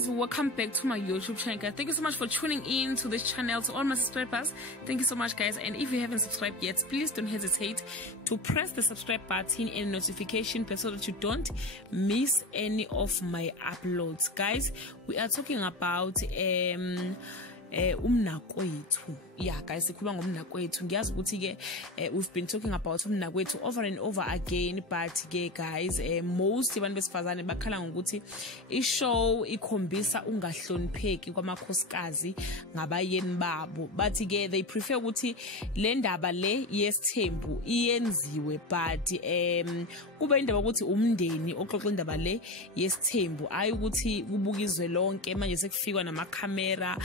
guys, welcome back to my YouTube channel, guys. Thank you so much for tuning in to this channel. To all my subscribers, thank you so much, guys. And if you haven't subscribed yet, please don't hesitate to press the subscribe button and notification bell so that you don't miss any of my uploads. Guys, we are talking about Mnakwethu. Yeah, guys, Mnakwethu. We've been talking about Mnakwethu over and over again, but guys, most abantu besifazane bakhala ngokuthi ishow ikhombisa ungahlonipheki kwamakhosikazi ngabayeni babo, but they prefer ukuthi le ndaba le yesithembu iyenziwe, but kuba indaba ukuthi umndeni oxoxa indaba le yesithembu, ayi ukuthi kubukizwe lonke manje sekufikwa namakhamera,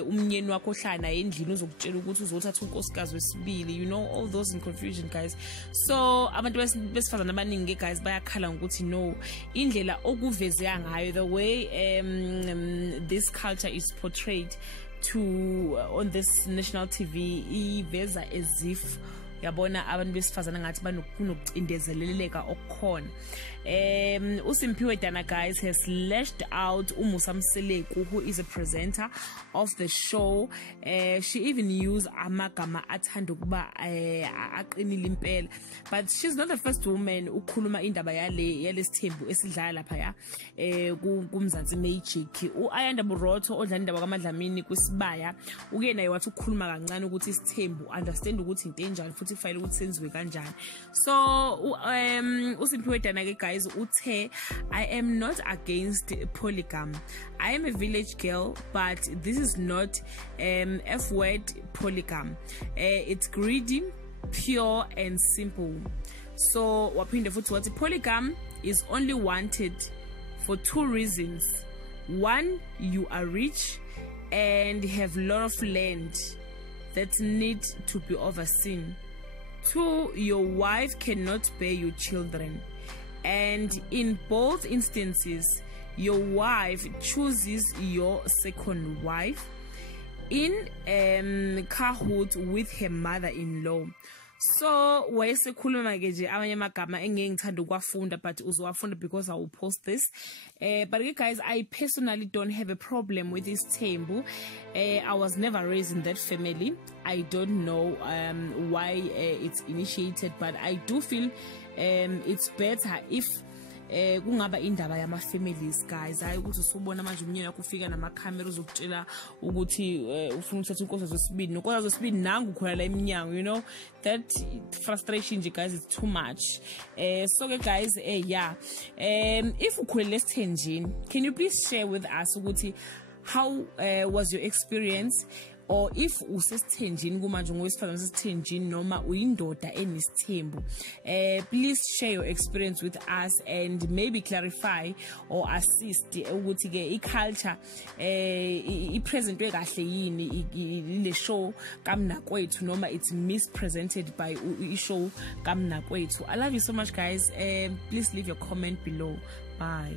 umnyeni wakho hlana endlini uzokutshela ukuthi uzothatha unkosikazi wesibili, you know, all those in confusion, guys. So abantu besifazana abaningi, guys, bayakhala ukuthi no, indlela okuvezeka ngayo, the way this culture is portrayed to on this national TV, iveza as if yabona abantu besifazana ngathi banokucindezeleleka okukhona. Simphiwe, guys, has lashed out Musa Mseleku, who is a presenter of the show. She even used amagama athanda ukuba aqinile impela, but she's not the first woman ukhuluma indaba yale sithembu esidlala lapha ya kumzansi Magic. Ayanda Burotho odlala indaba kaMadlamini kwisibaya uke naye wathi ukukhuluma kancane ukuthi isithembu understand ukuthi into enjani futhi file ukuthi senziwe kanjani. So Simphiwe ke, guys, uthe, I am not against polygamy. I am a village girl, but this is not F word polygamy. It's greedy, pure and simple. So wapinde futhi wathi polygamy is only wanted for two reasons. One, you are rich and have a lot of land that need to be overseen. Two, your wife cannot bear your children. And in both instances, your wife chooses your second wife in cahoot with her mother-in-law. So wayesekhuluma ke nje amanye amagama engeke ngithanda ukwafunda, but uzowafunda because I will post this. But guys, I personally don't have a problem with this thembu. I was never raised in that family. I don't know why it's initiated, but I do feel it's better if kungaba indaba yama families, guys. Hayi ukuthi usubona manje umnyeni wakho ufika namakhamera uzokutshela ukuthi ufuna ukuthatha inkosi zesibili nonkosi zesibili nangu khona la eminyango, you know, that frustration nje, guys, is too much. So guys, yeah, if ukhulele esithenjini, can you please share with us ukuthi how was your experience, or if usesithenjini kumanje ngowesifazane sesithenjini noma uyindoda enesithembu? Please share your experience with us and maybe clarify or assist ukuthi ke iculture ipresentwe kahle yini le show kaMnakwethu noma it's mispresented by ishow kaMnakwethu. I love you so much, guys. Please leave your comment below. Bye.